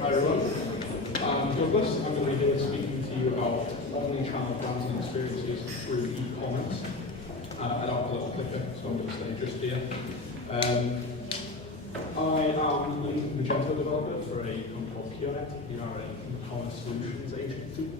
Hi everyone, I'm Douglas. I'm going to be here speaking to you about omni-channel brands and experiences through e-commerce. I don't have a little clicker, so I'm going to stay just here. I am a lead Magento developer for a company called PureNet. We are an e-commerce solutions agency,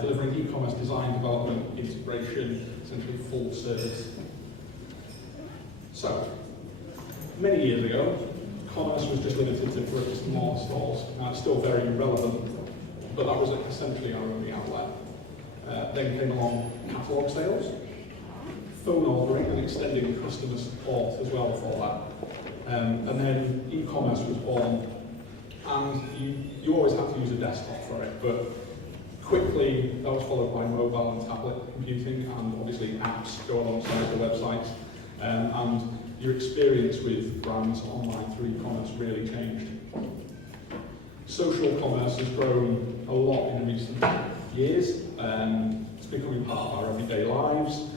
delivering e-commerce design, development, integration, essentially full service. So, many years ago, commerce was just limited to bricks and mortar stores. Now it's still very relevant, but that was essentially our only outlet. Then came along catalogue sales, phone ordering and extending customer support as well for that. And then e-commerce was born, and you always had to use a desktop for it, but quickly that was followed by mobile and tablet computing, and obviously apps go alongside the websites. And your experience with brands online through e-commerce really changed. Social commerce has grown a lot in recent years. It's becoming part of our everyday lives.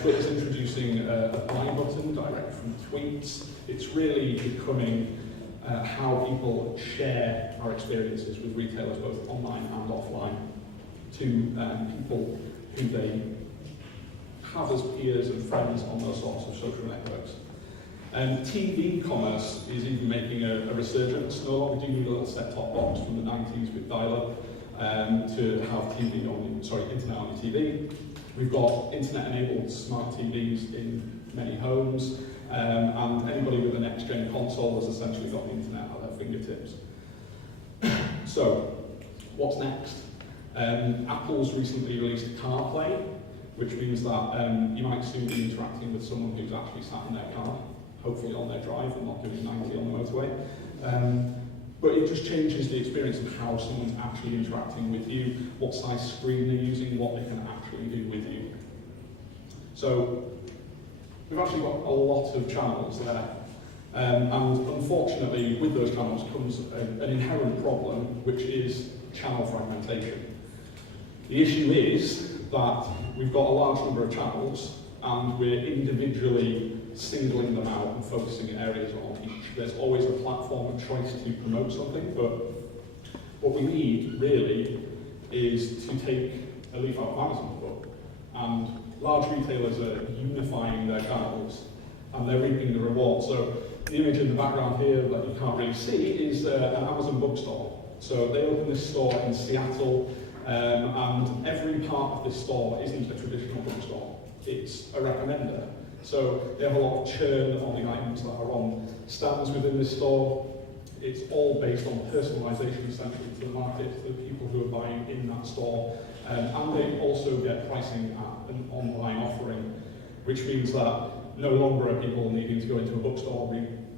Twitter's introducing a buy button direct from tweets. It's really becoming how people share our experiences with retailers, both online and offline, to people who they have as peers and friends on those sorts of social networks. TV commerce is even making a resurgence. No longer do you need a little set-top box from the 90s with dial-up to have internet on your TV. We've got internet-enabled smart TVs in many homes, and anybody with a next-gen console has essentially got the internet at their fingertips. So, what's next? Apple's recently released CarPlay, which means that you might soon be interacting with someone who's actually sat in their car, hopefully on their drive and not doing 90 on the motorway. But it just changes the experience of how someone's actually interacting with you, what size screen they're using, what they can actually do with you. So we've actually got a lot of channels there. And unfortunately, with those channels comes an inherent problem, which is channel fragmentation. The issue is that we've got a large number of channels, and we're individually singling them out and focusing areas on each. There's always a platform of choice to promote something, but what we need really is to take a leaf out of Amazon's book. And large retailers are unifying their channels, and they're reaping the reward. So the image in the background here that you can't really see is an Amazon bookstore. So they opened this store in Seattle, and every part of this store isn't a traditional bookstore. It's a recommender. So they have a lot of churn on the items that are on stands within this store. It's all based on personalization essentially to the market, to the people who are buying in that store. And they also get pricing at an online offering, which means that no longer are people needing to go into a bookstore,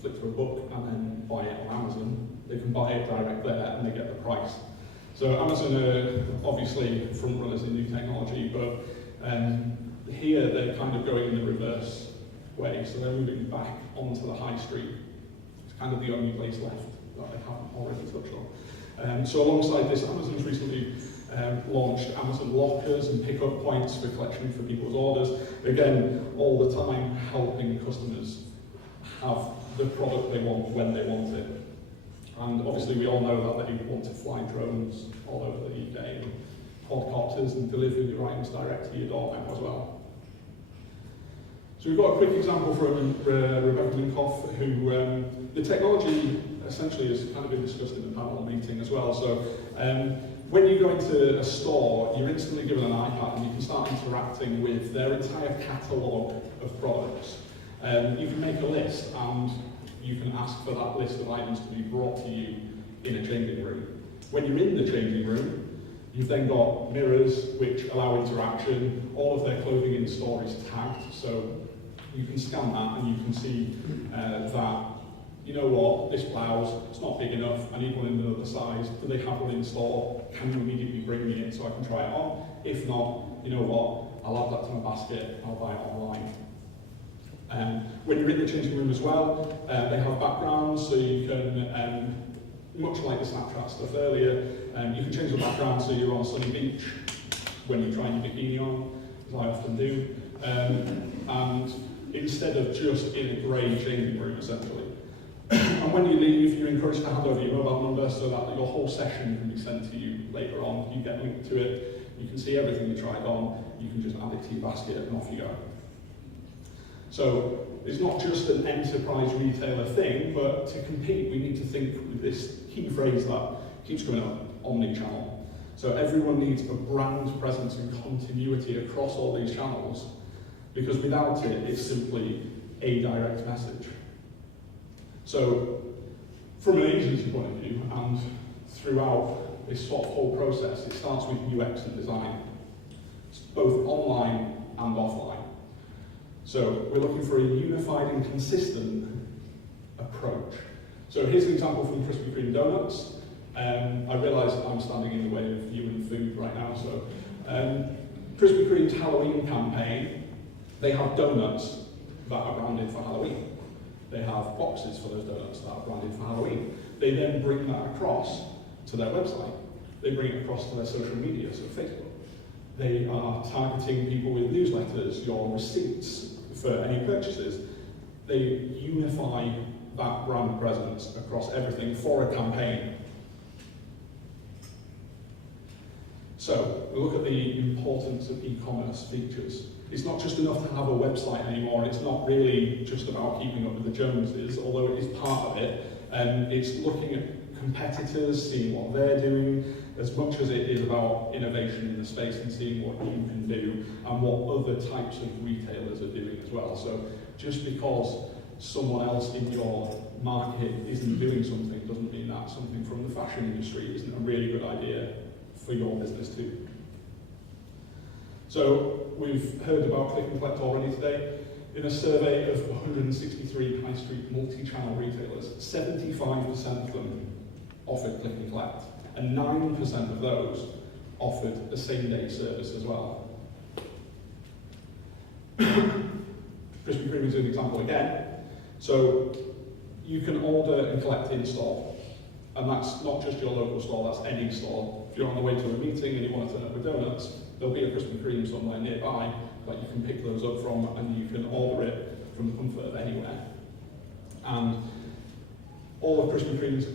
flick through a book and then buy it on Amazon. They can buy it direct there and they get the price. So Amazon are obviously front runners in new technology, but here they're kind of going in the reverse way. So they're moving back onto the high street. It's kind of the only place left that they haven't already touched on. So alongside this, Amazon's recently launched Amazon lockers and pickup points for collection for people's orders. Again, all the time helping customers have the product they want when they want it. And obviously we all know that they want to fly drones all over the UK, and quadcopters, and deliver your items direct to your door now as well. So we've got a quick example from Rebecca Minkoff, who the technology essentially has kind of been discussed in the panel meeting as well. So when you go into a store, you're instantly given an iPad and you can start interacting with their entire catalogue of products. You can make a list and you can ask for that list of items to be brought to you in a changing room. When you're in the changing room, you've then got mirrors which allow interaction. All of their clothing in store is tagged, so you can scan that and you can see that, you know what, this blouse, it's not big enough, I need one in another size. Do they have one in store? Can you immediately bring me it so I can try it on? If not, you know what, I'll add that to my basket, I'll buy it online. When you're in the changing room as well, they have backgrounds, so you can, much like the Snapchat stuff earlier, you can change the background so you're on a sunny beach when you're trying your bikini on, as I often do, and instead of just in a grey changing room, essentially. And when you leave, you're encouraged to hand over your mobile number so that your whole session can be sent to you later on. You get linked to it, you can see everything you tried on, you can just add it to your basket and off you go. So it's not just an enterprise retailer thing, but to compete we need to think with this key phrase that keeps coming up, omni-channel. So everyone needs a brand presence and continuity across all these channels, because without it, it's simply a direct message. So from an agency point of view, and throughout this sort of whole process, it starts with UX and design, both online and offline. So we're looking for a unified and consistent approach. So here's an example from Krispy Kreme Donuts. I realise that I'm standing in the way of you and food right now, so Krispy Kreme's Halloween campaign, they have donuts that are branded for Halloween. They have boxes for those donuts that are branded for Halloween. They then bring that across to their website. They bring it across to their social media, so Facebook. They are targeting people with newsletters, your receipts for any purchases. They unify that brand presence across everything for a campaign. So we look at the importance of e-commerce features. It's not just enough to have a website anymore. It's not really just about keeping up with the Joneses, although it is part of it. It's looking at competitors, seeing what they're doing, as much as it is about innovation in the space and seeing what you can do and what other types of retailers are doing as well. So just because someone else in your market isn't doing something doesn't mean that something from the fashion industry isn't a really good idea for your business too. So we've heard about click and collect already today. In a survey of 163 high street multi-channel retailers, 75% of them offered click and collect, and 9% of those offered a same-day service as well. Krispy Kreme is an example again. So you can order and collect in store, and that's not just your local store, that's any store. If you're on the way to a meeting and you want to turn up with donuts, there'll be a Krispy Kreme somewhere nearby that you can pick those up from, and you can order it from the comfort of anywhere. And all of Krispy Kreme's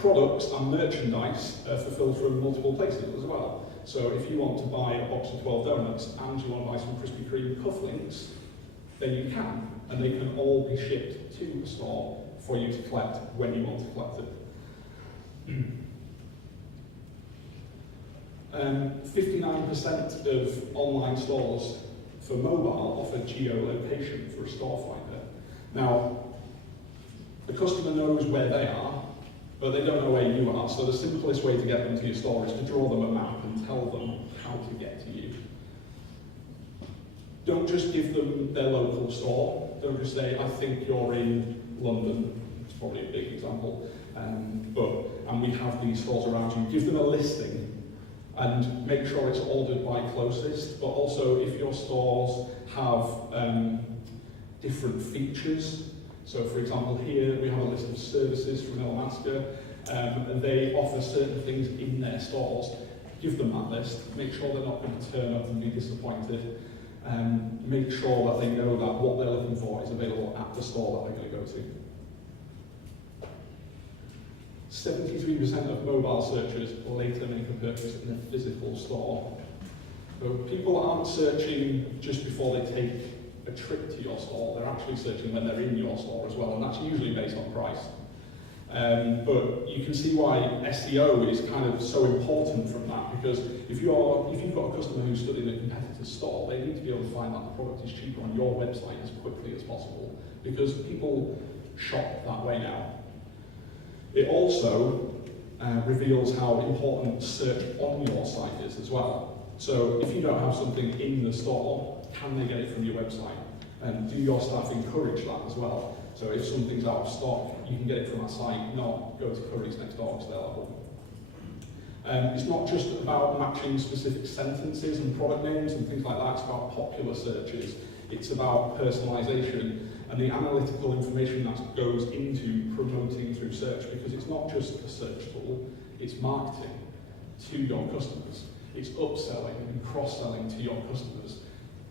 products and merchandise are fulfilled from multiple places as well. So if you want to buy a box of 12 donuts and you want to buy some Krispy Kreme cufflinks, then you can, and they can all be shipped to a store for you to collect when you want to collect it. 59% of online stores for mobile offer geolocation for a store finder. Now, the customer knows where they are, but they don't know where you are, so the simplest way to get them to your store is to draw them a map and tell them how to get to you. Don't just give them their local store. Don't just say, I think you're in London. It's probably a big example. And we have these stores around you. Give them a listing and make sure it's ordered by closest, but also if your stores have different features. So for example, here we have a list of services from Elmaster, and they offer certain things in their stores. Give them that list, make sure they're not going to turn up and be disappointed, make sure that they know that what they're looking for is available at the store that they're going to go to. 73% of mobile searchers later make a purchase in a physical store. So people aren't searching just before they take a trip to your store, they're actually searching when they're in your store as well, and that's usually based on price. But you can see why SEO is kind of so important from that, because if you've got a customer who's stood in a competitor's store, they need to be able to find that the product is cheaper on your website as quickly as possible, because people shop that way now. It also reveals how important search on your site is as well. So if you don't have something in the store, can they get it from your website? And do your staff encourage that as well? So if something's out of stock, you can get it from that site, not go to Curry's next door because they'll have one. It's not just about matching specific sentences and product names and things like that, it's about popular searches. It's about personalization and the analytical information that goes into promoting through search, because it's not just a search tool, it's marketing to your customers. It's upselling and cross-selling to your customers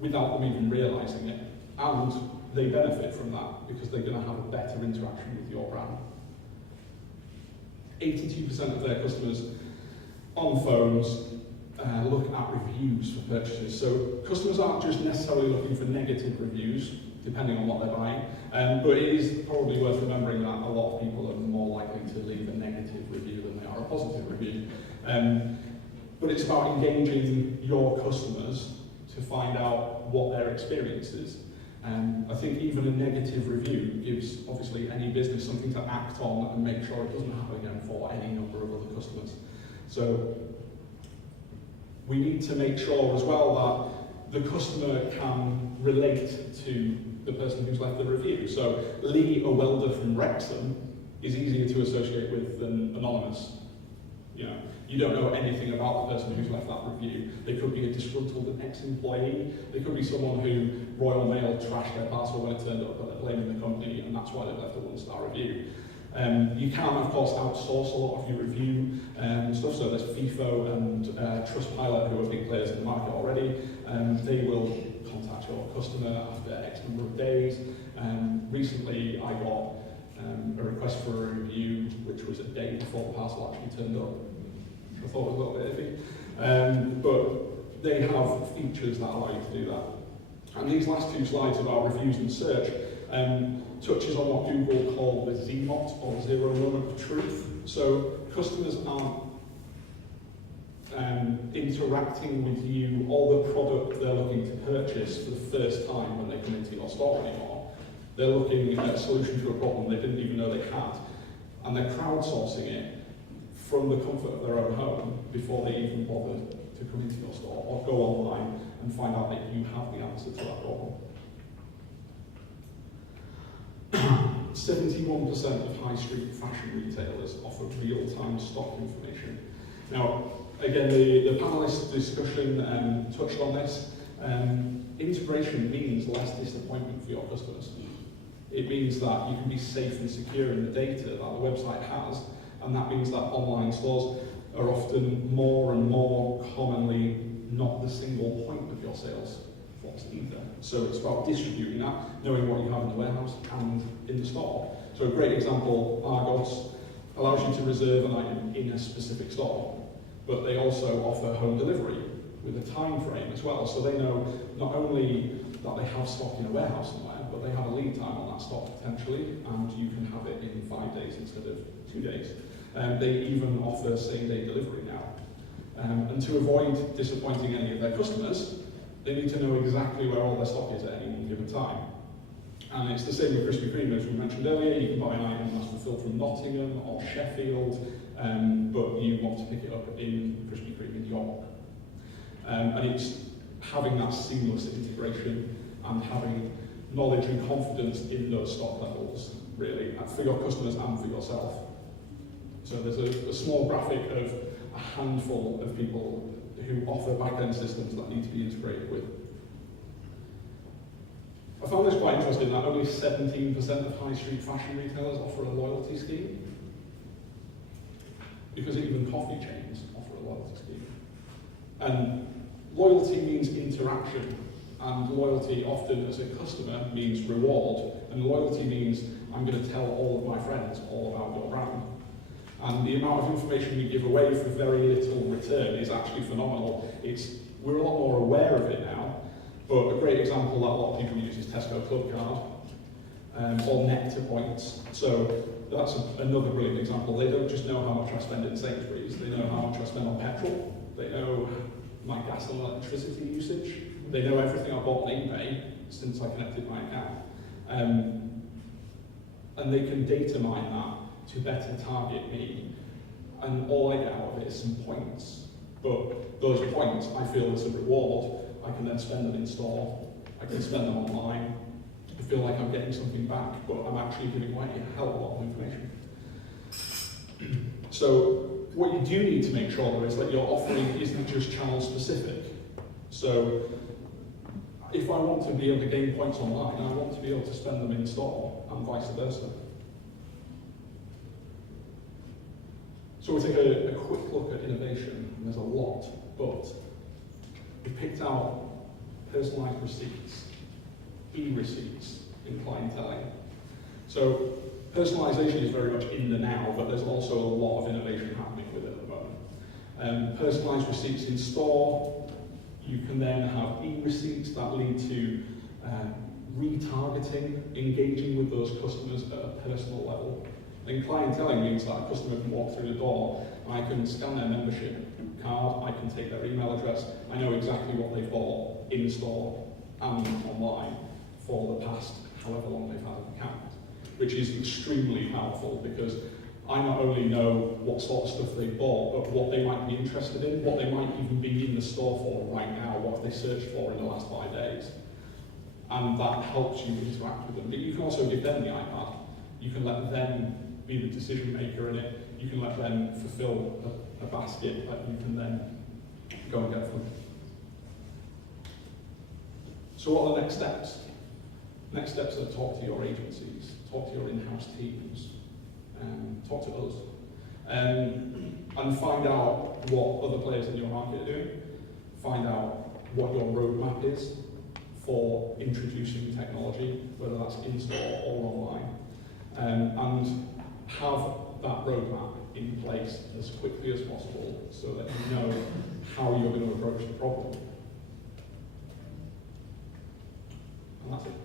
without them even realizing it. And they benefit from that because they're going to have a better interaction with your brand. 82% of their customers on phones look at reviews for purchases. So customers aren't just necessarily looking for negative reviews, depending on what they're buying, but it is probably worth remembering that a lot of people are more likely to leave a negative review than they are a positive review. But it's about engaging your customers to find out what their experience is. I think even a negative review gives, obviously, any business something to act on and make sure it doesn't happen again for any number of other customers. So we need to make sure as well that the customer can relate to the person who's left the review. So Lee, a welder from Wrexham, is easier to associate with than Anonymous. You don't know anything about the person who's left that review. They could be a disgruntled ex-employee. They could be someone who Royal Mail trashed their parcel when it turned up, but they're blaming the company, and that's why they've left a 1-star review. You can, of course, outsource a lot of your review stuff. So there's FIFO and Trustpilot, who are big players in the market already. They will contact your customer after X number of days. Recently, I got a request for a review, which was a day before the parcel actually turned up. I thought it was a little bit iffy. But they have features that allow you to do that. And these last 2 slides about reviews and search touches on what Google call the ZMOT, or zero moment of truth. So customers aren't interacting with you or the product they're looking to purchase for the first time when they come into your store anymore. They're looking at a solution to a problem they didn't even know they had, and they're crowdsourcing it from the comfort of their own home before they even bother to come into your store or go online and find out that you have the answer to that problem. 71% of high street fashion retailers offer real-time stock information. Now, again, the panelist discussion touched on this. Integration means less disappointment for your customers. It means that you can be safe and secure in the data that the website has, and that means that online stores are often more and more commonly not the single point of your sales force either. So it's about distributing that, knowing what you have in the warehouse and in the store. So a great example, Argos allows you to reserve an item in a specific store, but they also offer home delivery with a time frame as well. So they know not only that they have stock in a warehouse somewhere, but they have a lead time on that stock potentially, and you can have it in 5 days instead of 2 days. They even offer same-day delivery now. And to avoid disappointing any of their customers, they need to know exactly where all their stock is at any one given time. And it's the same with Krispy Kreme, as we mentioned earlier. You can buy an item that's fulfilled from Nottingham or Sheffield, but you want to pick it up in Krispy Kreme in York. And it's having that seamless integration and having knowledge and confidence in those stock levels, really, for your customers and for yourself. So there's a small graphic of a handful of people who offer back-end systems that need to be integrated with. I found this quite interesting that only 17% of high street fashion retailers offer a loyalty scheme, because even coffee chains offer a loyalty scheme. And loyalty means interaction, and loyalty often as a customer means reward, and loyalty means I'm going to tell all of my friends all about your brand. And the amount of information we give away for very little return is actually phenomenal. We're a lot more aware of it now, but a great example that a lot of people use is Tesco Club Card, or Nectar Points. So that's another brilliant example. They don't just know how much I spend in Sainsbury's, they know how much I spend on petrol, they know my gas and electricity usage, they know everything I bought on eBay since I connected my account. And they can data mine that to better target me, and all I get out of it is some points. But those points, I feel as a reward, I can then spend them in store, I can spend them online, I feel like I'm getting something back, but I'm actually giving away a hell of a lot of information. So what you do need to make sure though is that your offering isn't just channel specific. So if I want to be able to gain points online, I want to be able to spend them in store, and vice versa. So we'll take a quick look at innovation, and there's a lot, but we picked out personalized receipts, e-receipts, in clienteling. So personalization is very much in the now, but there's also a lot of innovation happening with it at the moment. Personalized receipts in store. You can then have e-receipts that lead to retargeting, engaging with those customers at a personal level. And clienteling means that a customer can walk through the door, and I can scan their membership card, I can take their email address, I know exactly what they've bought in store and online for the past however long they've had an account, which is extremely powerful because I not only know what sort of stuff they bought, but what they might be interested in, what they might even be in the store for right now, what they searched for in the last 5 days. And that helps you interact with them. But you can also give them the iPad. You can let them be the decision maker in it. You can let them fulfill a basket that you can then go and get from. So what are the next steps? Next steps are talk to your agencies, talk to your in-house teams, talk to us, and find out what other players in your market are doing. Find out what your roadmap is for introducing technology, whether that's in-store or online, and have that roadmap in place as quickly as possible so that you know how you're going to approach the problem. And that's it.